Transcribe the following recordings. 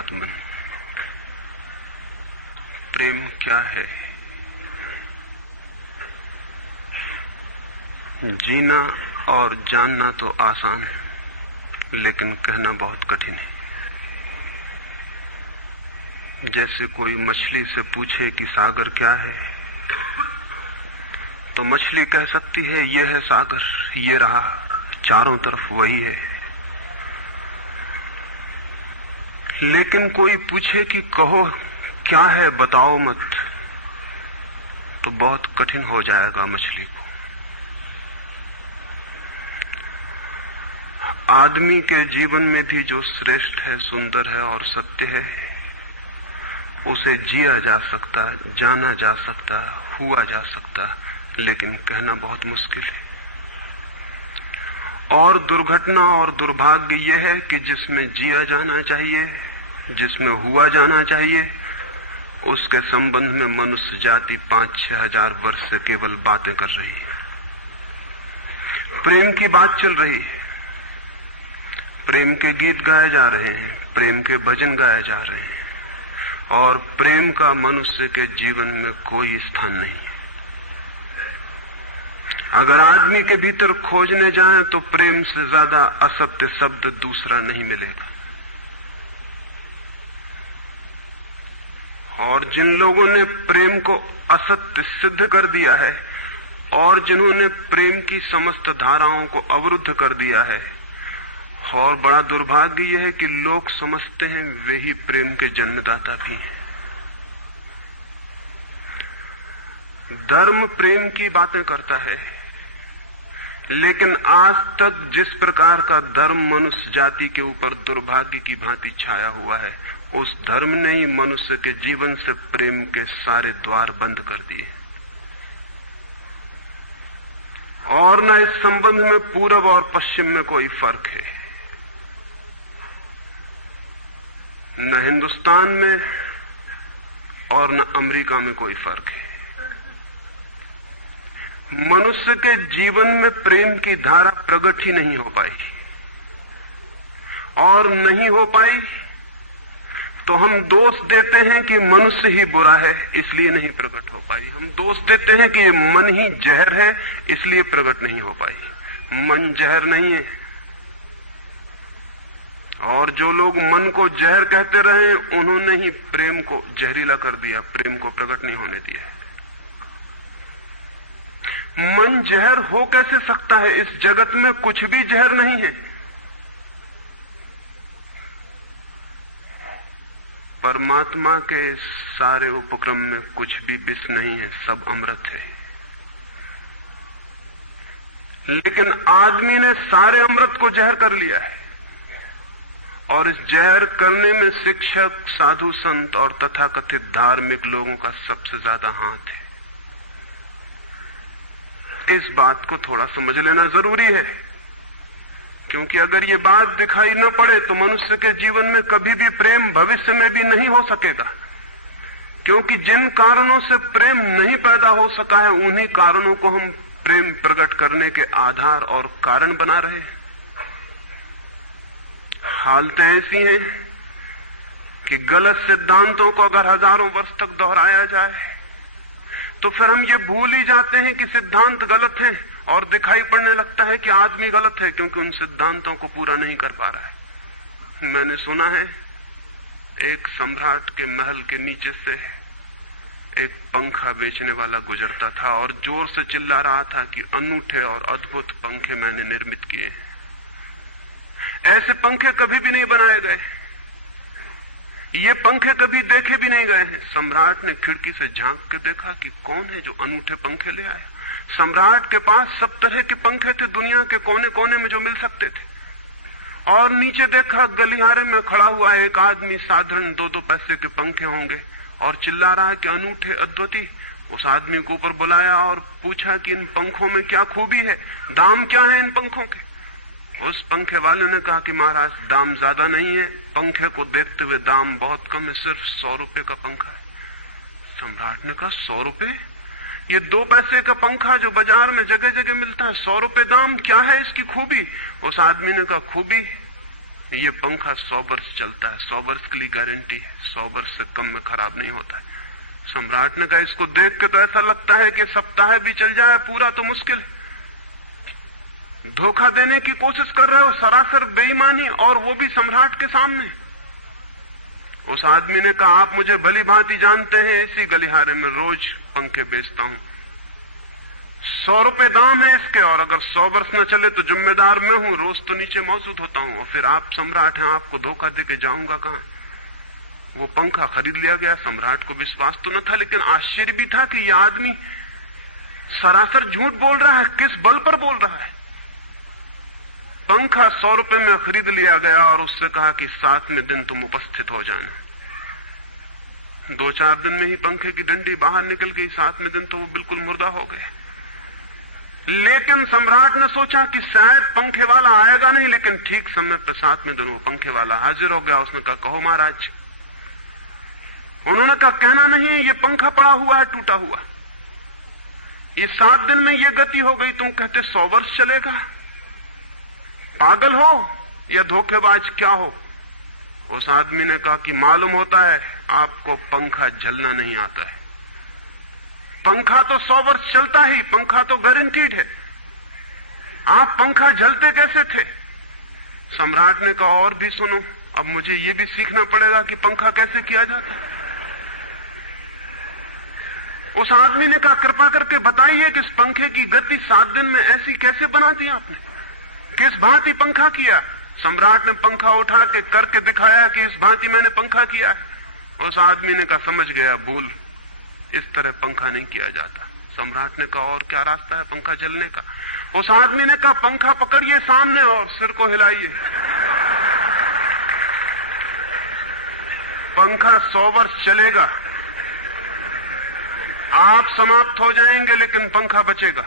अंतरात्मन, प्रेम क्या है? जीना और जानना तो आसान है, लेकिन कहना बहुत कठिन है। जैसे कोई मछली से पूछे कि सागर क्या है, तो मछली कह सकती है ये है सागर, ये रहा, चारों तरफ वही है। लेकिन कोई पूछे कि कहो क्या है, बताओ मत, तो बहुत कठिन हो जाएगा मछली को। आदमी के जीवन में भी जो श्रेष्ठ है, सुंदर है और सत्य है, उसे जिया जा सकता, जाना जा सकता, हुआ जा सकता, लेकिन कहना बहुत मुश्किल है। और दुर्घटना और दुर्भाग्य यह है कि जिसमें जिया जाना चाहिए, जिसमें हुआ जाना चाहिए, उसके संबंध में मनुष्य जाति 5-6 हजार वर्ष से केवल बातें कर रही है। प्रेम की बात चल रही है, प्रेम के गीत गाए जा रहे हैं, प्रेम के भजन गाए जा रहे हैं, और प्रेम का मनुष्य के जीवन में कोई स्थान नहीं है। अगर आदमी के भीतर खोजने जाएं तो प्रेम से ज्यादा असत्य शब्द दूसरा नहीं मिलेगा। और जिन लोगों ने प्रेम को असत्य सिद्ध कर दिया है और जिन्होंने प्रेम की समस्त धाराओं को अवरुद्ध कर दिया है, और बड़ा दुर्भाग्य यह है कि लोग समझते हैं वे ही प्रेम के जन्मदाता भी हैं। धर्म प्रेम की बातें करता है, लेकिन आज तक जिस प्रकार का धर्म मनुष्य जाति के ऊपर दुर्भाग्य की भांति छाया हुआ है, उस धर्म ने ही मनुष्य के जीवन से प्रेम के सारे द्वार बंद कर दिए। और न इस संबंध में पूरब और पश्चिम में कोई फर्क है, न हिंदुस्तान में और न अमेरिका में कोई फर्क है। मनुष्य के जीवन में प्रेम की धारा प्रकट ही नहीं हो पाई, और नहीं हो पाई तो हम दोष देते हैं कि मनुष्य ही बुरा है, इसलिए नहीं प्रकट हो पाई। हम दोष देते हैं कि ये मन ही जहर है, इसलिए प्रकट नहीं हो पाई। मन जहर नहीं है, और जो लोग मन को जहर कहते रहे, उन्होंने ही प्रेम को जहरीला कर दिया, प्रेम को प्रकट नहीं होने दिया। मन जहर हो कैसे सकता है? इस जगत में कुछ भी जहर नहीं है। परमात्मा के सारे उपक्रम में कुछ भी विष नहीं है, सब अमृत है। लेकिन आदमी ने सारे अमृत को जहर कर लिया है, और इस जहर करने में शिक्षक, साधु संत और तथाकथित धार्मिक लोगों का सबसे ज्यादा हाथ है। इस बात को थोड़ा समझ लेना जरूरी है, क्योंकि अगर ये बात दिखाई न पड़े तो मनुष्य के जीवन में कभी भी प्रेम भविष्य में भी नहीं हो सकेगा। क्योंकि जिन कारणों से प्रेम नहीं पैदा हो सका है, उन्हीं कारणों को हम प्रेम प्रकट करने के आधार और कारण बना रहे हैं। हालतें ऐसी हैं कि गलत सिद्धांतों को अगर हजारों वर्ष तक दोहराया जाए तो फिर हम ये भूल ही जाते हैं कि सिद्धांत गलत हैं, और दिखाई पड़ने लगता है कि आदमी गलत है, क्योंकि उन सिद्धांतों को पूरा नहीं कर पा रहा है। मैंने सुना है एक सम्राट के महल के नीचे से एक पंखा बेचने वाला गुजरता था और जोर से चिल्ला रहा था कि अनूठे और अद्भुत पंखे मैंने निर्मित किए हैं। ऐसे पंखे कभी भी नहीं बनाए गए, ये पंखे कभी देखे भी नहीं गए हैं। सम्राट ने खिड़की से झांक के देखा कि कौन है जो अनूठे पंखे ले आया। सम्राट के पास सब तरह के पंखे थे, दुनिया के कोने कोने में जो मिल सकते थे। और नीचे देखा, गलियारे में खड़ा हुआ एक आदमी, साधारण 2-2 पैसे के पंखे होंगे, और चिल्ला रहा है कि अनूठे, अद्वितीय। उस आदमी को ऊपर बुलाया और पूछा कि इन पंखों में क्या खूबी है, दाम क्या है इन पंखों के? उस पंखे वाले ने कहा कि महाराज दाम ज्यादा नहीं है, पंखे को देखते हुए दाम बहुत कम है, सिर्फ 100 रुपए का पंखा है। सम्राट ने कहा 100 रुपए? ये 2 पैसे का पंखा जो बाजार में जगह जगह मिलता है, 100 रुपए दाम, क्या है इसकी खूबी? उस आदमी ने कहा खूबी ये पंखा 100 वर्ष चलता है, 100 वर्ष के लिए गारंटी है, 100 वर्ष से कम में खराब नहीं होता है। सम्राट ने कहा इसको देख के तो ऐसा लगता है कि सप्ताह भी चल जाए, पूरा तो मुश्किल है। धोखा देने की कोशिश कर रहे हो, सरासर बेईमानी, और वो भी सम्राट के सामने। उस आदमी ने कहा आप मुझे भली भांति जानते हैं, इसी गलिहारे में रोज पंखे बेचता हूं, 100 रुपए दाम है इसके, और अगर 100 वर्ष न चले तो जिम्मेदार मैं हूं, रोज तो नीचे मौजूद होता हूं, और फिर आप सम्राट हैं, आपको धोखा देके जाऊंगा कहां। वो पंखा खरीद लिया गया। सम्राट को विश्वास तो न था, लेकिन आश्चर्य भी था कि यह आदमी सरासर झूठ बोल रहा है, किस बल पर बोल रहा है। पंखा 100 रुपए में खरीद लिया गया और उससे कहा कि 7वें दिन तुम उपस्थित हो जाना। 2-4 दिन में ही पंखे की डंडी बाहर निकल गई, 7वें दिन तो वो बिल्कुल मुर्दा हो गए। लेकिन सम्राट ने सोचा कि शायद पंखे वाला आएगा नहीं, लेकिन ठीक समय पर 7वें दिन वो पंखे वाला हाजिर हो गया। उसने कहा कहो महाराज। उन्होंने कहा कहना नहीं, ये पंखा पड़ा हुआ है टूटा हुआ, ये 7 दिन में ये गति हो गई, तुम कहते 100 वर्ष चलेगा। पागल हो या धोखेबाज क्या हो। उस आदमी ने कहा कि मालूम होता है आपको पंखा जलना नहीं आता है, पंखा तो 100 वर्ष चलता ही, पंखा तो गारंटीड है, आप पंखा जलते कैसे थे। सम्राट ने कहा और भी सुनो, अब मुझे ये भी सीखना पड़ेगा कि पंखा कैसे किया जाता है। उस आदमी ने कहा कृपा करके बताइए कि इस पंखे की गति 7 दिन में ऐसी कैसे बना दी आपने, किस भांति पंखा किया। सम्राट ने पंखा उठा के करके दिखाया कि इस भांति मैंने पंखा किया है। उस आदमी ने कहा समझ गया, भूल, इस तरह पंखा नहीं किया जाता। सम्राट ने कहा और क्या रास्ता है पंखा जलने का। उस आदमी ने कहा पंखा पकड़िए सामने और सिर को हिलाइए, पंखा 100 वर्ष चलेगा, आप समाप्त हो जाएंगे लेकिन पंखा बचेगा।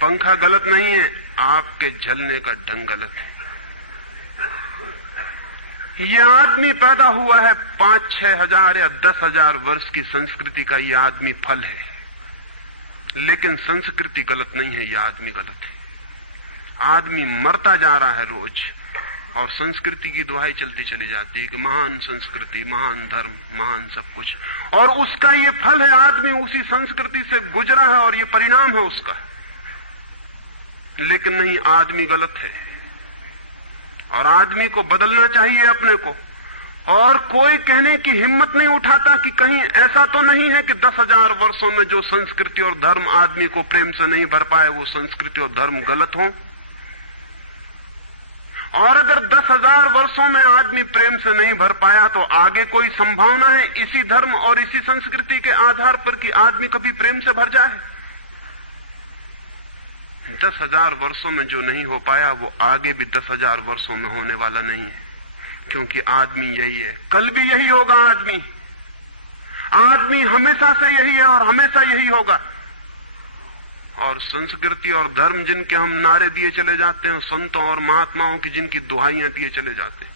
पंखा गलत नहीं है, आपके जलने का ढंग गलत है। यह आदमी पैदा हुआ है 5-6 हजार या 10,000 वर्ष की संस्कृति का, यह आदमी फल है, लेकिन संस्कृति गलत नहीं है, यह आदमी गलत है। आदमी मरता जा रहा है रोज, और संस्कृति की दुहाई चलती चली जाती है कि महान संस्कृति, महान धर्म, महान सब कुछ, और उसका ये फल है, आदमी उसी संस्कृति से गुजरा है और ये परिणाम है उसका। लेकिन नहीं, आदमी गलत है और आदमी को बदलना चाहिए अपने को। और कोई कहने की हिम्मत नहीं उठाता कि कहीं ऐसा तो नहीं है कि 10,000 वर्षों में जो संस्कृति और धर्म आदमी को प्रेम से नहीं भर पाए, वो संस्कृति और धर्म गलत हो। और अगर 10,000 वर्षों में आदमी प्रेम से नहीं भर पाया, तो आगे कोई संभावना है इसी धर्म और इसी संस्कृति के आधार पर कि आदमी कभी प्रेम से भर जाए। 10,000 वर्षों में जो नहीं हो पाया, वो आगे भी 10,000 वर्षों में होने वाला नहीं है, क्योंकि आदमी यही है, कल भी यही होगा। आदमी हमेशा से यही है और हमेशा यही होगा। और संस्कृति और धर्म जिनके हम नारे दिए चले जाते हैं, संतों और महात्माओं की जिनकी दुहाइयां दिए चले जाते हैं,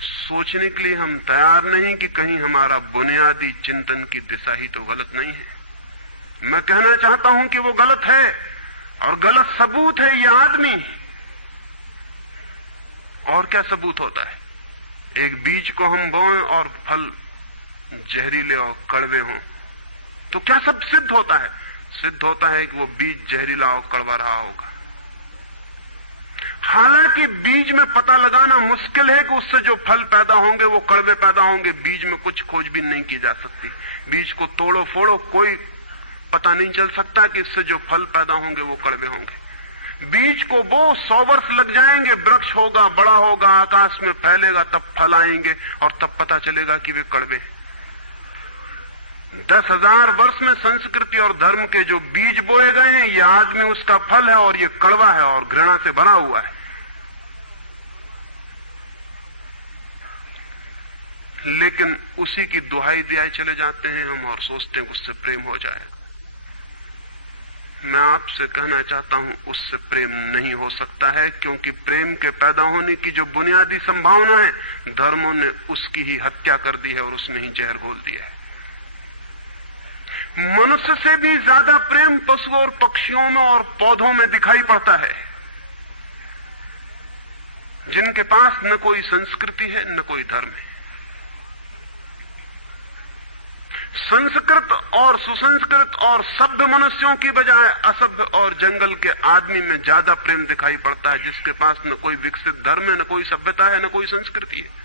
सोचने के लिए हम तैयार नहीं कि कहीं हमारा बुनियादी चिंतन की दिशा ही तो गलत नहीं है। मैं कहना चाहता हूं कि वो गलत है, और गलत सबूत है ये आदमी। और क्या सबूत होता है? एक बीज को हम बोएं और फल जहरीले और कड़वे हों, तो क्या सब सिद्ध होता है? सिद्ध होता है कि वो बीज जहरीला और कड़वा रहा होगा। हालांकि बीज में पता लगाना मुश्किल है कि उससे जो फल पैदा होंगे वो कड़वे पैदा होंगे। बीज में कुछ खोजबीन नहीं की जा सकती। बीज को तोड़ो फोड़ो, कोई पता नहीं चल सकता कि इससे जो फल पैदा होंगे वो कड़वे होंगे। बीज को बो 100 वर्ष लग जाएंगे, वृक्ष होगा, बड़ा होगा, आकाश में फैलेगा, तब फल आएंगे और तब पता चलेगा कि वे कड़वे। 10,000 वर्ष में संस्कृति और धर्म के जो बीज बोए गए हैं, ये आदमी उसका फल है और ये कड़वा है और घृणा से भरा हुआ है। लेकिन उसी की दुहाई दिए चले जाते हैं हम और सोचते हैं उससे प्रेम हो जाए। मैं आपसे कहना चाहता हूं उससे प्रेम नहीं हो सकता है, क्योंकि प्रेम के पैदा होने की जो बुनियादी संभावना है, धर्मों ने उसकी ही हत्या कर दी है और उसमें ही जहर घोल दिया है। मनुष्य से भी ज्यादा प्रेम पशुओं और पक्षियों में और पौधों में दिखाई पड़ता है, जिनके पास न कोई संस्कृति है न कोई धर्म है। संस्कृत और सुसंस्कृत और सभ्य मनुष्यों की बजाय असभ्य और जंगल के आदमी में ज्यादा प्रेम दिखाई पड़ता है, जिसके पास न कोई विकसित धर्म है, न कोई सभ्यता है, न कोई संस्कृति है।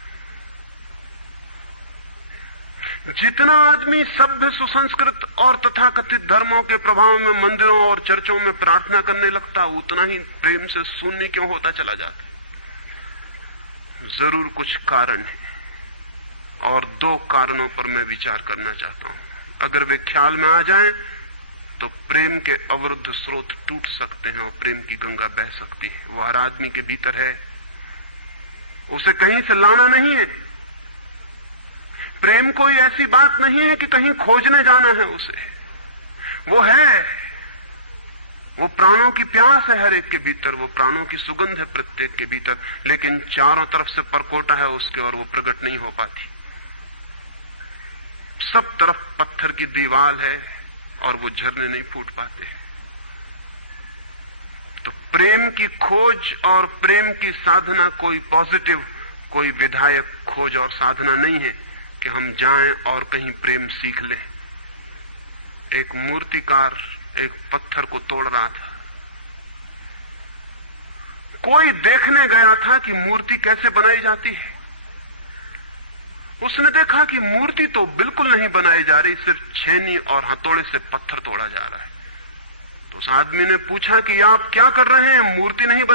जितना आदमी सभ्य, सुसंस्कृत और तथाकथित धर्मों के प्रभाव में मंदिरों और चर्चों में प्रार्थना करने लगता, उतना ही प्रेम से शून्य क्यों होता चला जाता। जरूर कुछ कारण है, और दो कारणों पर मैं विचार करना चाहता हूं। अगर वे ख्याल में आ जाएं तो प्रेम के अवरुद्ध स्रोत टूट सकते हैं और प्रेम की गंगा बह सकती है। वो हर आदमी के भीतर है, उसे कहीं से लाना नहीं है। प्रेम कोई ऐसी बात नहीं है कि कहीं खोजने जाना है उसे, वो है, वो प्राणों की प्यास है हर एक के भीतर, वो प्राणों की सुगंध है प्रत्येक के भीतर, लेकिन चारों तरफ से परकोटा है उसके और वो प्रकट नहीं हो पाती। सब तरफ पत्थर की दीवार है और वो झरने नहीं फूट पाते। तो प्रेम की खोज और प्रेम की साधना कोई पॉजिटिव, कोई विधायक खोज और साधना नहीं है कि हम जाएं और कहीं प्रेम सीख लें। एक मूर्तिकार एक पत्थर को तोड़ रहा था, कोई देखने गया था कि मूर्ति कैसे बनाई जाती है। उसने देखा कि मूर्ति तो बिल्कुल नहीं बनाई जा रही, सिर्फ छेनी और हथौड़े से पत्थर तोड़ा जा रहा है। तो उस आदमी ने पूछा कि आप क्या कर रहे हैं, मूर्ति नहीं